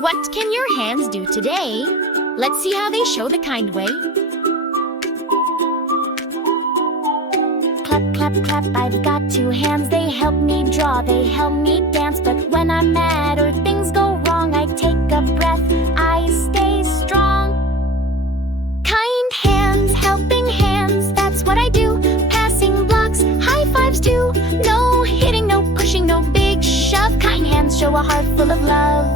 What can your hands do today? Let's see how they show the kind way. Clap, clap, clap, I've got two hands. They help me draw, they help me dance. But when I'm mad or things go wrong, I take a breath, I stay strong. Kind hands, helping hands, that's what I do. Passing blocks, high fives too. No hitting, no pushing, no big shove. Kind hands show a heart full of love.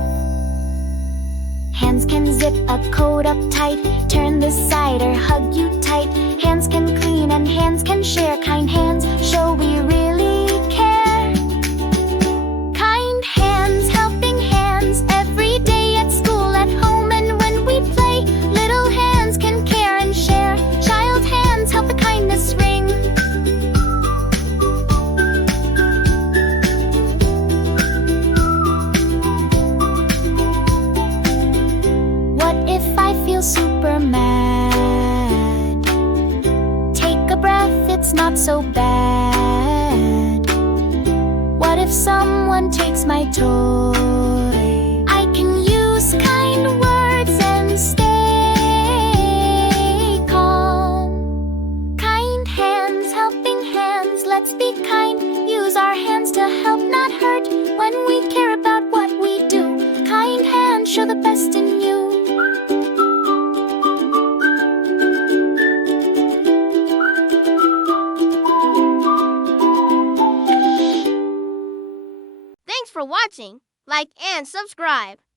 Hands can zip a coat up tight, turn this side or hug you tight. Hands can clean and hands can share. Kind hands show we really care. Kind hands, helping hands, every day at school, at home, and when we play. Little hands can care and share. Child hands help the kindness ring. What if I feel super mad? Take a breath, it's not so bad. What if someone takes my toy? I can use kind words and stay calm. Kind hands, helping hands, let's be kind. Use our hands to help, not hurt. When we care about what we do, kind hands show the best in you. Thanks for watching. Like and subscribe.